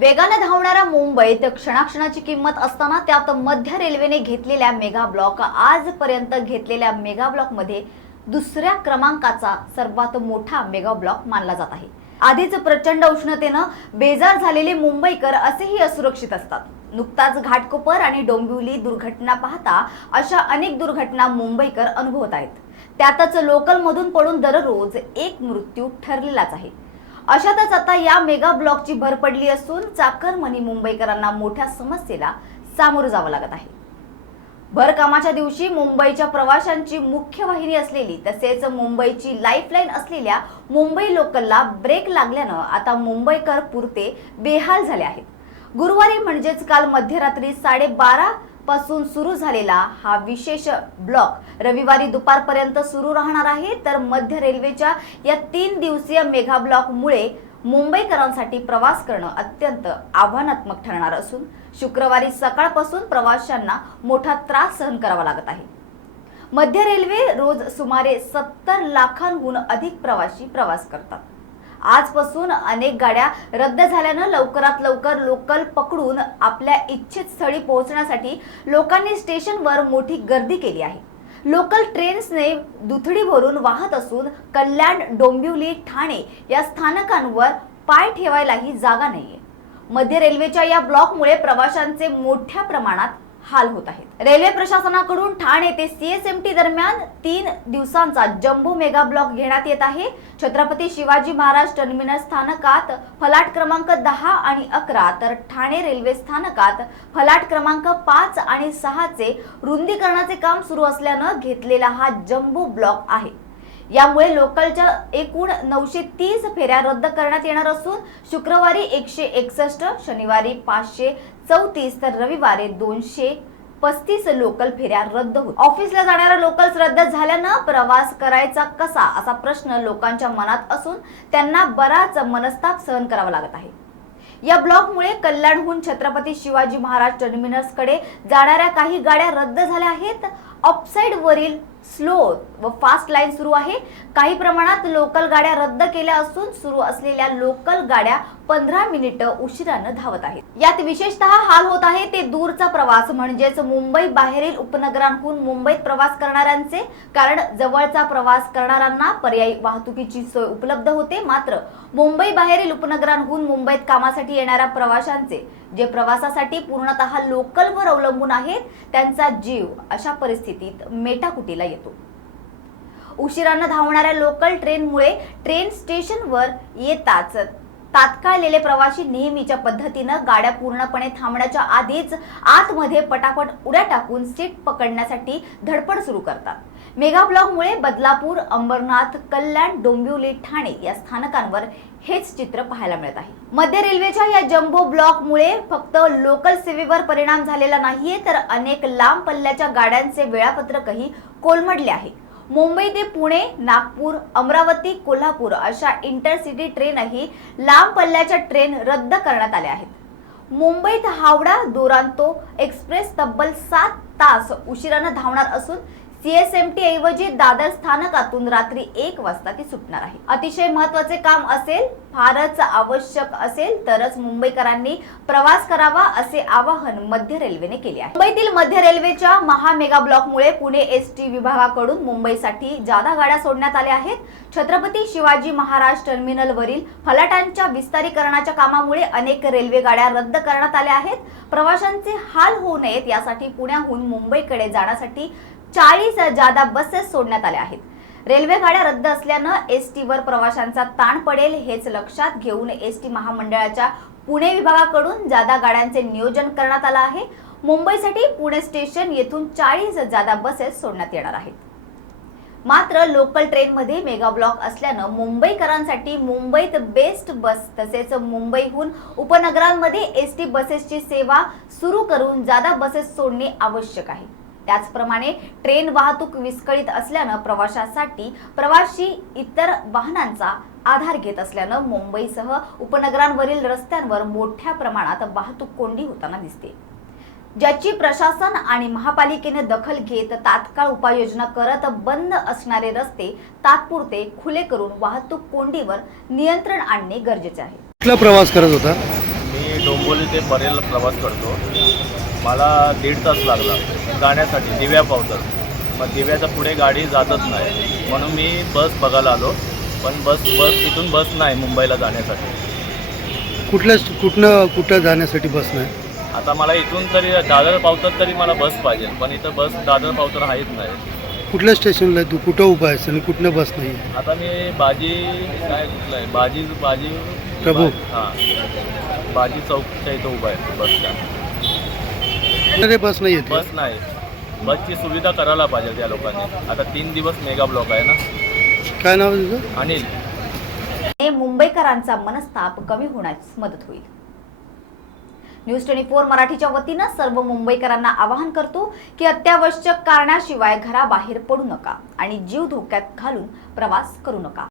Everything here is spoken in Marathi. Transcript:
वेगानं धावणाऱ्या मुंबईत क्षणाक्षणाची किंमत असताना त्यात मध्य रेल्वेने घेतलेल्या मेगा ब्लॉक आजपर्यंत घेतलेल्या मेगा ब्लॉकमध्ये दुसऱ्या क्रमांकाचा सर्वात मोठा मेगा ब्लॉक मानला जात आहे. आधीच प्रचंड उष्णतेनं बेजार झालेले मुंबईकर असेही असुरक्षित असतात. नुकताच घाटकोपर आणि डोंबिवली दुर्घटना पाहता अशा अनेक दुर्घटना मुंबईकर अनुभवत आहेत. त्यातच लोकलमधून पडून दररोज एक मृत्यू ठरलेलाच आहे. अशातच आता या मेगा ब्लॉकची भर पडली असून चाकरमनी मुंबईकरांना मोठ्या समस्येला सामोरं जावं लागत आहे. भरकामाच्या दिवशी मुंबईच्या प्रवाशांची मुख्य वाहिनी असलेली तसेच मुंबईची लाईफलाईन असलेल्या मुंबई लोकलला ब्रेक लागल्यानं आता मुंबईकर पुरते बेहाल झाले आहेत. गुरुवारी म्हणजेच काल मध्यरात्री साडेबारा पासून सुरू झालेला हा विशेष ब्लॉक रविवारी दुपारपर्यंत सुरू राहणार आहे. तर मध्य रेल्वेच्या या तीन दिवसीय मेगा ब्लॉकमुळे मुंबईकरांसाठी प्रवास करणं अत्यंत आव्हानात्मक ठरणार असून शुक्रवारी सकाळपासून प्रवाशांना मोठा त्रास सहन करावा लागत आहे. मध्य रेल्वे रोज सुमारे सत्तर लाखांहून अधिक प्रवासी प्रवास करतात. आजपासून अनेक गाड्या रद्द झाल्यानं लवकरात लवकर लोकल पकडून आपल्या इच्छित स्थळी पोहोचण्यासाठी लोकांनी स्टेशनवर मोठी गर्दी केली आहे. लोकल ट्रेन्सने दुथडी भरून वाहत असून कल्याण डोंबिवली ठाणे या स्थानकांवर पाय ठेवायलाही जागा नाहीये. मध्य रेल्वेच्या या ब्लॉकमुळे प्रवाशांचे मोठ्या प्रमाणात हाल होत आहेत. रेल्वे प्रशासनाकडून ठाणे ते सीएसएमटी दरम्यान तीन दिवसांचा जम्बो मेगा ब्लॉक घेण्यात येत आहे. छत्रपती शिवाजी महाराज टर्मिनस स्थानकात फलाट क्रमांक दहा आणि अकरा तर ठाणे रेल्वे स्थानकात फलाट क्रमांक पाच आणि सहाचे रुंदीकरणाचे काम सुरू असल्यानं घेतलेला हा जम्बो ब्लॉक आहे. यामुळे लोकलच्या एकूण नऊशे तीस फेऱ्या रद्द करण्यात येणार असून शुक्रवारी एकशे एकसष्ट शनिवारी पाचशे चौतीस तर रविवारी दोनशे पस्तीस लोकल फेऱ्या रद्द होत. ऑफिसला जाणाऱ्या लोकल्स रद्द झाल्यानं प्रवास करायचा कसा असा प्रश्न लोकांच्या मनात असून त्यांना बराच मनस्ताप सहन करावा लागत आहे. या ब्लॉकमुळे कल्याणहून छत्रपती शिवाजी महाराज टर्मिनसकडे जाणाऱ्या काही गाड्या रद्द झाल्या आहेत. अपसाईड वरील स्लो व फास्ट लाईन सुरू आहे. काही प्रमाणात लोकल गाड्या रद्द केल्या असून सुरू असलेल्या लोकल गाड्या पंधरा मिनिटं उशिरानं धावत आहेत. यात विशेषतः हाल होत आहे ते दूरचा प्रवास म्हणजेच मुंबई बाहेरील उपनगरांहून मुंबईत प्रवास करणाऱ्यांचे कारण जवळचा प्रवास करणाऱ्यांना पर्यायी वाहतुकीची सोय उपलब्ध होते. मात्र मुंबई बाहेरील उपनगरांहून मुंबईत कामासाठी येणाऱ्या प्रवाशांचे जे प्रवासासाठी पूर्णतः लोकलवर अवलंबून आहेत त्यांचा जीव अशा परिस्थितीत मेटाकुटीला येतो. उशिरानं धावणाऱ्या लोकल ट्रेनमुळे ट्रेन स्टेशनवर येताच तात्काळलेले प्रवासी नेहमीच्या पद्धतीनं गाड्या पूर्णपणे थांबण्याच्या आधीच आतमध्ये पटापट उड्या टाकून सीट पकडण्यासाठी धडपड सुरू करतात. मेगा ब्लॉकमुळे बदलापूर अंबरनाथ कल्याण डोंबिवली ठाणे या स्थानकांवर हेच चित्र पाहायला मिळत आहे. मध्य रेल्वेच्या या जम्बो ब्लॉकमुळे फक्त लोकल सेवेवर परिणाम झालेला नाहीये तर अनेक लांब पल्ल्याच्या गाड्यांचे वेळापत्रकही कोलमडले आहे. मुंबई ते पुणे नागपूर अमरावती कोल्हापूर अशा इंटरसिटी ट्रेनही लांब पल्ल्याच्या ट्रेन रद्द करण्यात आल्या आहेत. मुंबईत हावडा दोरांतो एक्सप्रेस तब्बल सात तास उशिरानं धावणार असून सीएसएमटी ऐवजी दादर स्थानकातून रात्री एक वाजता ती सुटणार आहे. अतिशय महत्त्वाचे काम असेल फारच आवश्यक असेल तरच मुंबईकरांनी प्रवास करावा असे आवाहन मध्य रेल्वेने केले आहे. मुंबईतील मध्य रेल्वेच्या महा मेगा ब्लॉकमुळे पुणे एस टी विभागाकडून मुंबईसाठी जादा गाड्या सोडण्यात आल्या आहेत. छत्रपती शिवाजी महाराज टर्मिनलवरील फलाटांच्या विस्तारीकरणाच्या कामामुळे अनेक रेल्वे गाड्या रद्द करण्यात आल्या आहेत. प्रवाशांचे हाल होऊ नयेत यासाठी पुण्याहून मुंबईकडे जाण्यासाठी चाळीस जादा बसेस सोडण्यात आल्या आहेत. रेल्वे गाड्या रद्द असल्यानं एस टीवर प्रवाशांचा ताण पडेल हेच लक्षात घेऊन एस टी महामंडळाच्या पुणे विभागाकडून जादा गाड्यांचे नियोजन करण्यात आलं आहे. मुंबईसाठी पुणे स्टेशन येथून चाळीस जादा बसेस सोडण्यात येणार आहेत. मात्र लोकल ट्रेनमध्ये मेगा ब्लॉक असल्यानं मुंबईकरांसाठी मुंबईत बेस्ट बस तसेच मुंबईहून उपनगरांमध्ये एस टी बसेसची सेवा सुरू करून जादा बसेस सोडणे आवश्यक आहे. त्याचप्रमाणे ट्रेन वाहतूक विस्कळीत असल्यानं प्रवाशासाठी प्रवाशी इतर वाहनांचा आधार घेत असल्यानं मुंबईसह उपनगरांवरील रस्त्यांवर मोठ्या प्रमाणात वाहतूक कोंडी होताना दिसते. ज्याची प्रशासन आणि महापालिकेने दखल घेत तात्काळ उपाययोजना करत बंद असणारे रस्ते तात्पुरते खुले करून वाहतूक कोंडीवर नियंत्रण आणणे गरजेचे आहे. कुठला प्रवास करत होता? मी डोंबोली ते परेल प्रवास करतो. मला दीड तास लागला जाण्यासाठी दिव्या पावतर मग दिव्याच्या पुढे गाडी जातच नाही. म्हणून मी बस बघायला आलो पण बस बस इथून बस नाही मुंबईला जाण्यासाठी. कुठल्या कुठनं कुठं जाण्यासाठी बस नाही? आता मला इथून तरी दादर पावतर तरी मला बस पाहिजे पण इथं बस दादर पावतर आहेच नाही. कुठल्या स्टेशनला आहे तू? कुठं उभा आहेस आणि कुठनं बस नाही? आता मी बाजी काय कुठलं आहे? बाजी बाजी प्रभू. हां. बाजी चौकच्या इथं उभा आहे बस स्टँड अरे बस नाही येते बस नाही. बसची सुविधा करायला पाहिजे त्या लोकांनी. आता तीन दिवस मेगा ब्लॉक आहे ना. काय नाव आहे तुझं? अनिल. हे मुंबईकरांचा मनस्ताप कमी होण्यास मदत होईल. न्यूज ट्वेंटी फोर मराठीच्या वतीनं सर्व मुंबईकरांना आवाहन करतो की अत्यावश्यक कारणाशिवाय घराबाहेर पडू नका आणि जीव धोक्यात घालून प्रवास करू नका.